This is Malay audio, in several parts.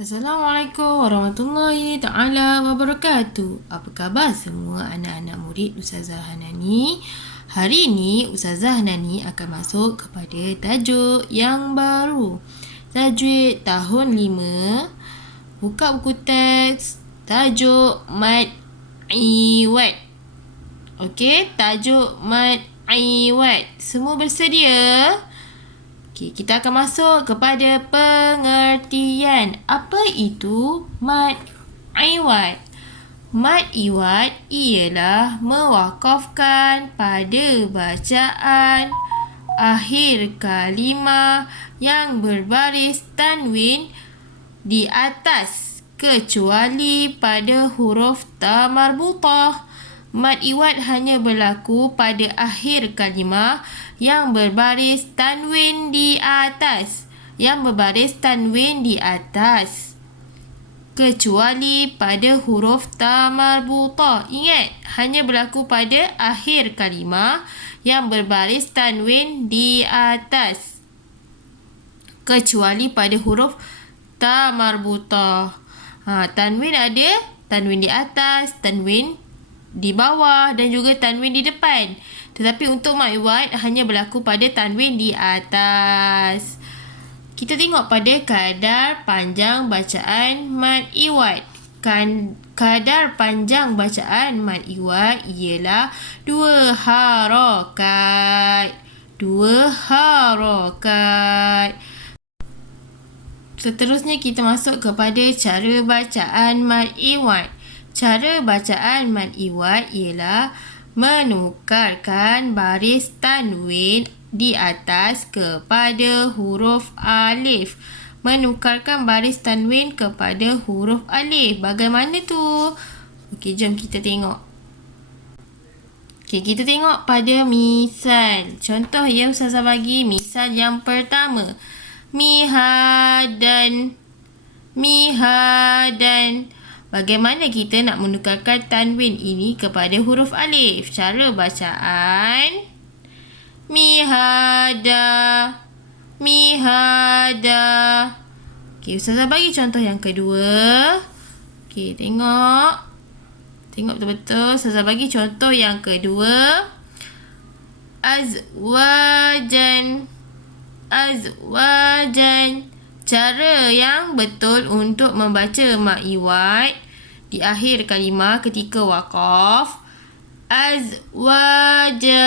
Assalamualaikum warahmatullahi ta'ala wabarakatuh. Apa khabar semua anak-anak murid Ustazah Hanani? Hari ini Ustazah Hanani akan masuk kepada tajuk yang baru. Tajwid tahun 5. Buka buku teks. Tajuk Mad Iwad. Okey, tajuk Mad Iwad. Semua bersedia? Okay, kita akan masuk kepada pengertian. Apa itu mad iwad? Mad iwad ialah mewakafkan pada bacaan akhir kalimah yang berbaris tanwin di atas kecuali pada huruf ta marbutah. Mad iwad hanya berlaku pada akhir kalimah yang berbaris tanwin di atas. Kecuali pada huruf ta marbutah. Ingat, hanya berlaku pada akhir kalimah yang berbaris tanwin di atas. Kecuali pada huruf ta marbutah. Tanwin ada tanwin di atas, tanwin di bawah dan juga tanwin di depan. Tetapi untuk mad iwad hanya berlaku pada tanwin di atas. Kita tengok pada kadar panjang bacaan mad iwad. Kadar panjang bacaan mad iwad ialah 2 harakat. Seterusnya kita masuk kepada cara bacaan mad iwad. Cara bacaan mad iwad ialah menukarkan baris tanwin di atas kepada huruf alif. Menukarkan baris tanwin kepada huruf alif. Bagaimana tu? Okey, jom kita tengok. Okey, kita tengok pada misal. Contoh ya, Ustazah bagi misal yang pertama. Mihadan. Bagaimana kita nak menukarkan tanwin ini kepada huruf alif? Cara bacaan mihada. Okey, Ustazah bagi contoh yang kedua. Okey, tengok betul-betul. Ustazah bagi contoh yang kedua. Azwajan. Cara yang betul untuk membaca mad iwad di akhir kalimah ketika waqaf. Azwaja.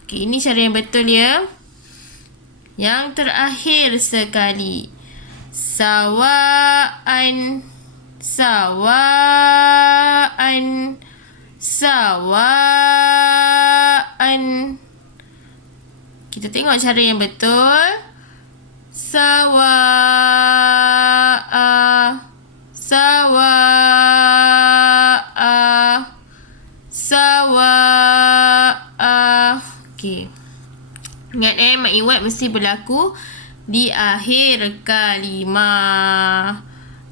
Okey, ini cara yang betul ya. Yang terakhir sekali. Sawa'an. Kita tengok cara yang betul. Sawa'a. Okey. Ingat mad iwad mesti berlaku di akhir kalimah.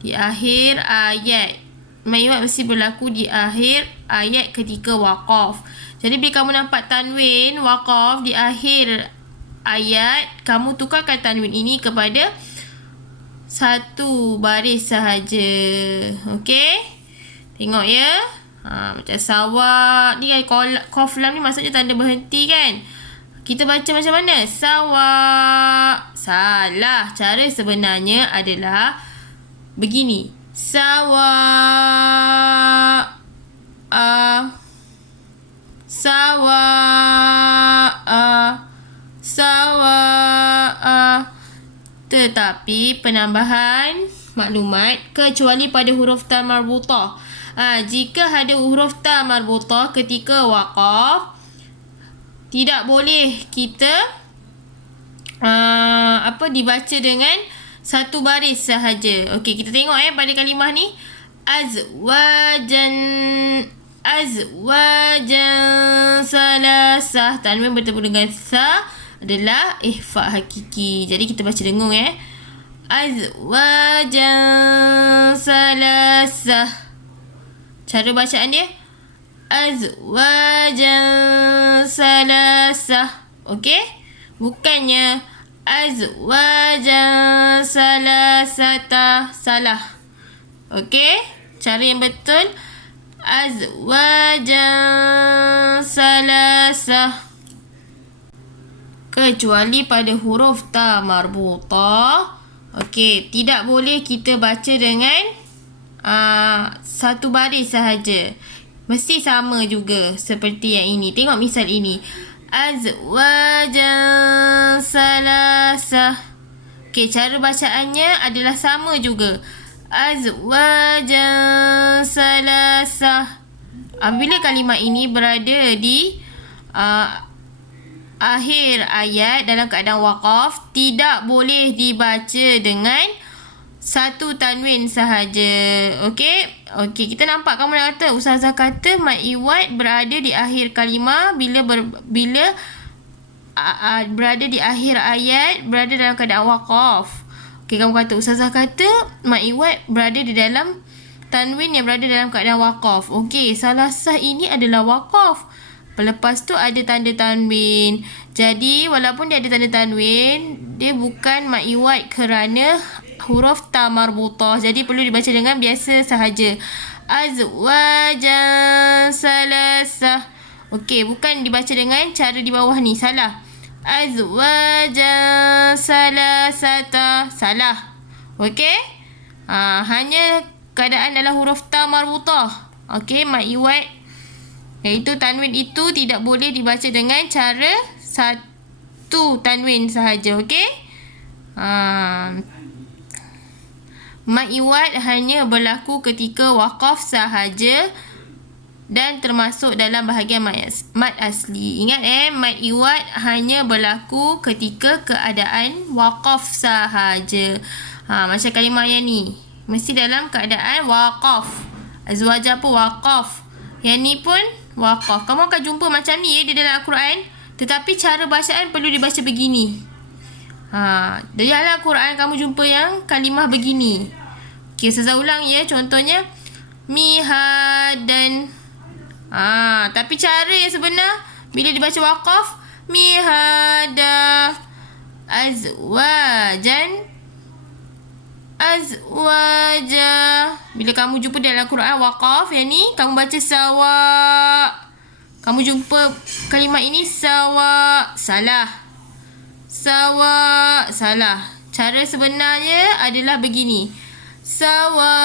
Di akhir ayat. Mad iwad mesti berlaku di akhir ayat ketika waqaf. Jadi bila kamu nampak tanwin waqaf di akhir ayat, kamu tukarkan tanwin ini kepada satu baris sahaja. Okey? Tengok ya. Macam sawa. Ni kan qaf lam ni maksudnya tanda berhenti kan? Kita baca macam mana? Sawa. Salah. Cara sebenarnya adalah begini. Sawa. Tetapi penambahan maklumat kecuali pada huruf ta marbutah. Jika ada huruf ta marbutah ketika waqaf, tidak boleh kita dibaca dengan satu baris sahaja. Okey, kita tengok pada kalimah ni. Azwajan salasah. Tanwin bertemu dengan sa adalah ihfa hakiki. Jadi kita baca dengung Azwajan salasah. Cara bacaan dia azwajan salasah. Okey? Bukannya azwajan salasata. Salah. Okey? Cara yang betul azwajan salasah. Kecuali pada huruf ta marbutah. Okey, tidak boleh kita baca dengan satu baris sahaja. Mesti sama juga seperti yang ini. Tengok misal ini. Azwajan salasah. Okey, cara bacaannya adalah sama juga. Azwajan salasah. Apabila kalimah ini berada di akhir ayat dalam keadaan waqaf, tidak boleh dibaca dengan satu tanwin sahaja. Okey? Okey, kita nampak kamu dah kata, Ustazah kata mad iwad berada di akhir kalimah bila berada di akhir ayat, berada dalam keadaan waqaf. Okey, kamu kata Ustazah kata mad iwad berada di dalam tanwin yang berada dalam keadaan waqaf. Okey, salasah ini adalah waqaf. Lepas tu ada tanda tanwin. Jadi walaupun dia ada tanda tanwin, dia bukan mad iwad kerana huruf ta marbutah. Jadi perlu dibaca dengan biasa sahaja. Azwajan salasah. Okey, bukan dibaca dengan cara di bawah ni. Salah. Azwajan salasata. Salah. Okey? Hanya keadaan dalam huruf ta marbutah. Okey, mad iwad iaitu tanwin itu tidak boleh dibaca dengan cara satu tanwin sahaja. Okey? Mad iwad hanya berlaku ketika waqaf sahaja dan termasuk dalam bahagian mad asli. Ingat mad iwad hanya berlaku ketika keadaan waqaf sahaja. Macam kalimah yang ni. Mesti dalam keadaan waqaf. Azwajah pun waqaf. Yang ni pun waqaf. Kamu akan jumpa macam ni di dalam Al-Quran. Tetapi cara bacaan perlu dibaca begini. Dari dalam Al-Quran kamu jumpa yang kalimah begini. Okey, saya ulang ya. Contohnya mihadan. Tapi cara yang sebenar bila dibaca waqaf, mihada. Azwajan. Azwaja. Bila kamu jumpa dalam Quran waqaf yang ni, kamu baca sawa. Kamu jumpa kalimah ini sawa. Salah. Sawa. Salah. Cara sebenarnya adalah begini. Sawa.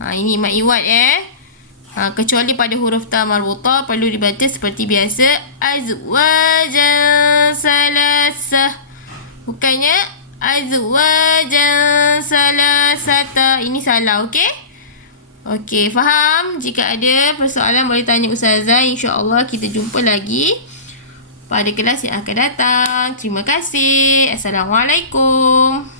Ini mad iwad kecuali pada huruf ta marbutah perlu dibaca seperti biasa. Azwajan salasah. Bukannya azwajan salasata. Ini salah. Okey? Okey, faham? Jika ada persoalan boleh tanya Ustazah. InsyaAllah kita jumpa lagi pada kelas yang akan datang. Terima kasih. Assalamualaikum.